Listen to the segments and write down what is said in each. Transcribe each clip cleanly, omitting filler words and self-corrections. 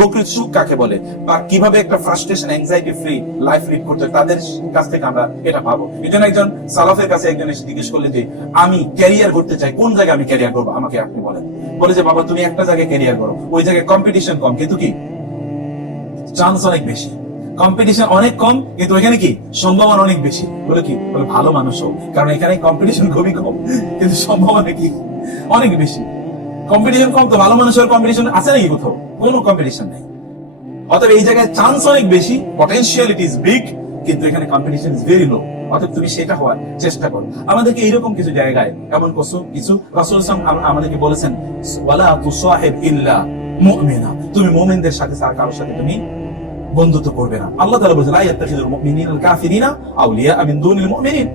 প্রকৃত সুখ কাকে বলে আর কিভাবে একটা frustration anxiety free life lead করতে হয়, তাদের কাছ থেকে আমরা এটা পাবো। এই জন্য একজন সালাফের কাছে একজন এসে জিজ্ঞেস করলেন যে আমি ক্যারিয়ার করতে চাই, কোন জায়গায় আমি ক্যারিয়ার করবো, আমাকে আপনি বলেন। বলে যে বাবা তুমি একটা জায়গায় ক্যারিয়ার করো, ওই জায়গায় কম্পিটিশন কম কিন্তু কি চান্স অনেক বেশি। কম্পিটিশন অনেক কম কিন্তু এখানে কি সম্ভাবনা অনেক বেশি। বলে কি বলে ভালো মানুষ হোক, কারণ এখানে কম্পিটিশন খুবই কম কিন্তু সম্ভাবনা কি অনেক বেশি। কম্পিটিশন কম তো ভালো মানুষের কম্পিটিশন আছে নাকি কোথাও? কোনো কম্পিটিশন নেই। অতএব এই জায়গায় চান্স অনেক বেশি, পটেনশিয়ালিটি ইজ বিগ, কিন্তু এখানে কম্পিটিশন ইজ ভেরি লো। অতএব তুমি সেটা হওয়ার চেষ্টা করো। আমাদেরকে এইরকম কিছু জায়গায় এমন কিছু রাসূল আমাদেরকে বলেছেন ওয়ালা তুসাহিব ইল্লা মুমিনা, তুমি মুমিনদের সাথে আর কারোর সাথে তুমি বন্ধুত্ব করবে না। আল্লাহ তাআলা বলেছেন লা ইয়াত্তাখিযুল মুমিনুনা আল কাফিরিনা আউলিয়া মিন দুনিল মুমিনিন।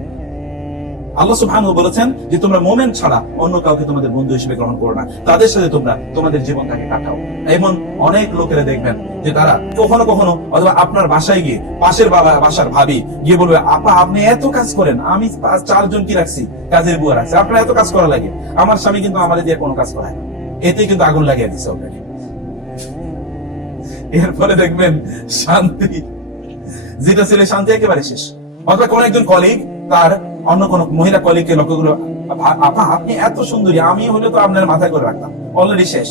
আল্লাহ সুবহানাহু বলেছেন যে তোমরা মুমিন ছাড়া অন্য কাউকে তোমাদের বন্ধু হিসেবে গ্রহণ করো না, তাদের সাথে তোমরা তোমাদের জীবনটাকে কাটাও। এমন অনেক লোকেরা দেখবেন যে তারা কখনো কখনো অথবা আপনার বাসায় গিয়ে পাশের বাসার ভাবি গিয়ে বলবে আপা আপনি এত কাজ করেন, আমি 4 জন কি রাখছি কাজের বুয়া রাখছি, আপনার এত কাজ করা লাগে, আমার স্বামী কিন্তু আমাদের দিয়ে কোনো কাজ করায় না। এতে কিন্তু আগুন লাগিয়ে দিচ্ছে অলরেডি। এরপরে দেখবেন শান্তি যেটা ছিল শান্তি একেবারে শেষ। অথবা কোন একজন কলিগ তার অন্য কোন মহিলা কলিগকে লক্ষ্য করলো আপা আপনি এত সুন্দরী, আমি হলে তো আপনার মাথায় করে রাখতাম। অলরেডি শেষ,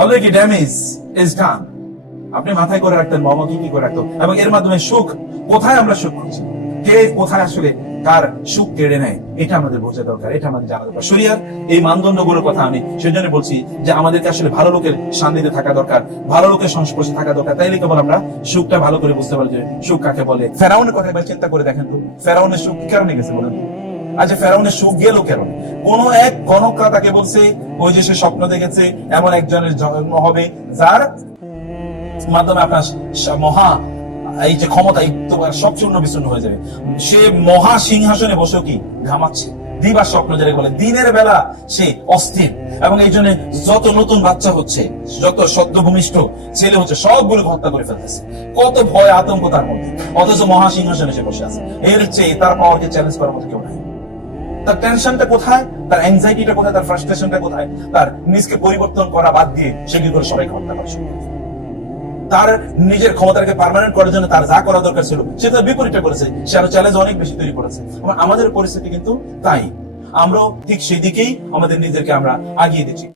অলরেডি ড্যামেজ ইজ ডান। আপনি মাথায় করে রাখতেন, বাবা কি করে রাখতো। এবং এর মাধ্যমে সুখ কোথায় আমরা সুখ খুঁজছি, কে কোথায় আসলে কার সুখ কেড়ে নেয়, এটা আমাদের বোঝা দরকার, এটা আমাদের জানা দরকার। শরিয়ার এই মানদণ্ডগুলোর কথা আমি সেজন্য বলছি যে আমাদেরকে আসলে ভালো লোকের সান্নিধ্যে থাকা দরকার, ভালো লোকের সংস্পর্শে থাকা দরকার। তাইলে কেবল আমরা সুখটা ভালো করে বুঝতে পারি যে সুখ কাকে বলে। ফেরাউনের কথা একবার চিন্তা করে দেখেন তো, ফেরাউনের সুখ কি কারণে গেছে বলেন? আচ্ছা ফেরাউনের সুখ গেল কেন? কোন এক গণকরা তাকে বলছে ওই যে সে স্বপ্ন দেখেছে এমন একজনের জন্ম হবে যার মাধ্যমে আপনার মহা এই যে ক্ষমতা তোমার সব চূর্ণ বিচূর্ণ হয়ে যাবে। সে মহা সিংহাসনে বসেও কি ঘামাচ্ছে, দিবার স্বপ্ন যেটা বলে, দিনের বেলা সে অস্থির। এবং এই জন্য যত নতুন বাচ্চা হচ্ছে, যত সদ্য ভূমিষ্ঠ ছেলে হচ্ছে, সবগুলোকে হত্যা করে ফেলতেছে। কত ভয় আতঙ্ক তার মধ্যে, অথচ মহা সিংহাসনে সে বসে আছে। এর চেয়ে তার পাওয়ারকে চ্যালেঞ্জ করার মতো কেউ নাই। তার টেনশনটা কোথায়, তার অ্যাংজাইটিটা কোথায়, তার ফ্রাস্ট্রেশনটা কোথায়? তার নিজকে পরিবর্তন করা বাদ দিয়ে সে কি করে সবাইকে হত্যা করা শুরু করে। তার নিজের ক্ষমতাকে পার্মানেন্ট করার জন্য তার যা করা দরকার ছিল সে তার বিপরীতটা করেছে। সে আরো চ্যালেঞ্জ অনেক বেশি তৈরি করেছে। আমাদের পরিস্থিতি কিন্তু তাই, আমরাও ঠিক সেই দিকেই আমাদের নিজেদেরকে আমরা আগিয়ে দিচ্ছি।